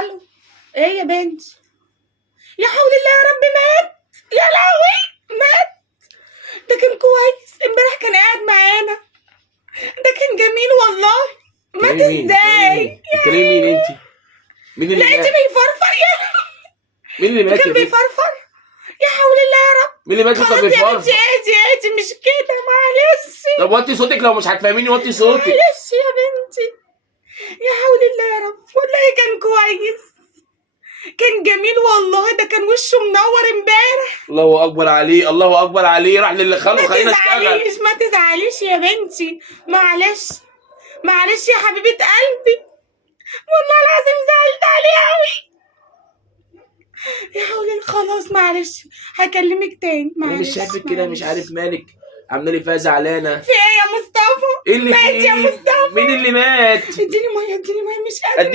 الو، ايه يا بنتي؟ يا حول الله يا رب، مات! يا لهوي، مات! ده كان كويس، امبارح كان قاعد معانا، ده كان جميل والله. مات ازاي؟ بتكلمي مين انت؟ مين اللي لقيتي مات؟ بيفرفر يا مين اللي مات كان يا بنت؟ بيفرفر. يا حول الله يا رب. مين اللي مات وكان خلاص يا بنتي، بيفرفر؟ اهدي مش كده، معلش. طب وطي صوتك، لو مش هتفهميني وطي صوتك. معلش يا بنتي، يا حول الله يا رب، والله كان كويس، كان جميل والله، ده كان وشه منور امبارح. الله اكبر عليه، الله اكبر عليه، راح للي خلقه، ما خلينا اشتغل. تزعليش ما تزعليش يا بنتي، معلش معلش يا حبيبة قلبي، والله العظيم زعلت عليه قوي. يا حول الله، خلاص معلش، هكلمك تاني، انا معلش. مش شايفك كده، مش عارف مالك، عامله لي فيها زعلانه. في ايه يا مصطفى؟ ايه اللي مات يا فيه؟ مصطفى. مين اللي مات؟ اديني ميه مش قادرة.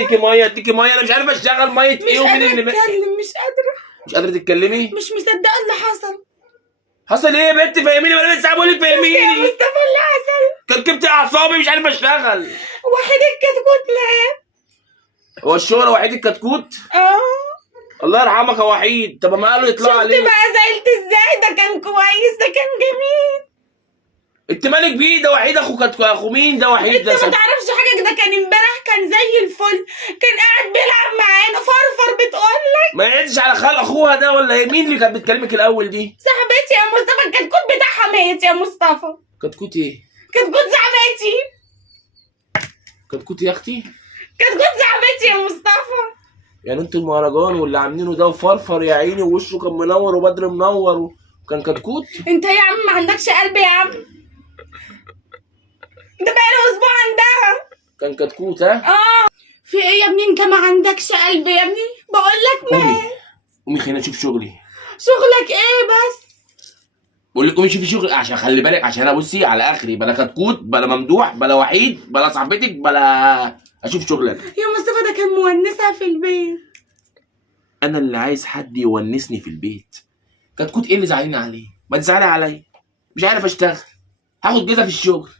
اديكي ميه، انا مش عارف اشتغل ميه مش ايه، ومين اللي قادرة مات؟ اتكلم، مش قادرة. مش قادره تتكلمي؟ مش مصدقة اللي حصل. حصل ايه يا بنت؟ فهميني، وانا لسه بقول لك يا فهميني. مصطفى اللي حصل، كركبت اعصابي، مش عارف اشتغل. وحيد الكتكوت مات. هو الشهرة وحيد الكتكوت؟ الله يرحمك يا وحيد. طب ما قالوا يطلع شفت عليه. بقى زعلت ازاي؟ ده كان كويس، ده كان جميل. انت مالك بيه؟ ده وحيد اخو مين ده وحيد انت ده؟ ما تعرفش حاجه، ده كان امبارح كان زي الفل، كان قاعد بيلعب معانا، فرفر بتقولك. ما يعزش على خال اخوها ده ولا ايه؟ مين اللي كانت بتكلمك الاول دي؟ صاحبتي يا مصطفى، الكتكوت بتاعها مات يا مصطفى. كتكوت ايه؟ كتكوت صاحبتي، كتكوت يا اختي؟ كتكوت صاحبتي يا مصطفى. يعني انتوا المهرجان واللي عاملينه ده وفرفر يا عيني، ووشه كان منور وبدر منور وكان كتكوت؟ انت يا عم ما عندكش قلب يا عم، ده بقاله اسبوع عندها. كان كتكوت ها؟ في ايه يا ابني؟ انت ما عندكش قلب يا ابني، بقول لك مات. قومي خلينا نشوف شغلي. شغلك ايه بس؟ بقول لك قومي شوفي شغلي، عشان خلي بالك، عشان انا بصي على اخري، بلا كتكوت بلا ممدوح بلا وحيد بلا صاحبتك بلا، اشوف شغلي انا. يا مصطفى ده كان مونسها في البيت. انا اللي عايز حد يونسني في البيت. كتكوت ايه اللي زعلاني عليه؟ ما تزعلي عليا، مش عارف اشتغل، هاخد جزا في الشغل.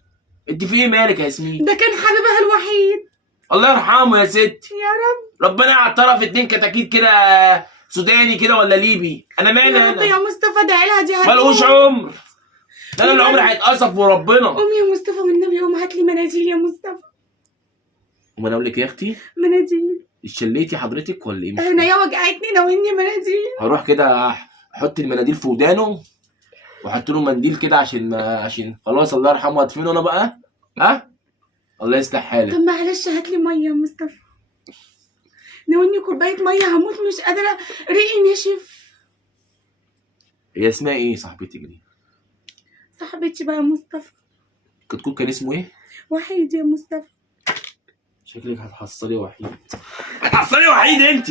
انت في ايه مالك يا ياسمين؟ ده كان حبيبها الوحيد. الله يرحمه يا ستي. يا رب. ربنا يعطرها في اتنين كتاكيت كده، سوداني كده ولا ليبي. انا مالي يا رب يا انا؟ مصطفى، ده عيلها دي ملهوش عمر، ده انا العمر هيتقصف وربنا. قوم يا مصطفى والنبي، قوم هات لي مناديل يا مصطفى. وما انا اقول لك يا اختي، مناديل. اتشليتي حضرتك ولا ايه؟ عينيا وجعتني، ناولني مناديل. هروح كده احط المناديل في ودانه، واحط له منديل كده عشان خلاص الله يرحمه هدفنه انا بقى. ها؟ الله يصلح حالك. طب معلش هات لي ميه يا مصطفى، ناولني كوبايه ميه، هموت مش قادره، ريقي نشف. هي اسمها ايه صاحبتك دي؟ صاحبتي بقى يا مصطفى. كتكوت كان اسمه ايه؟ وحيد يا مصطفى. شكلك هتحصلي وحيد، هتحصلي وحيد انت.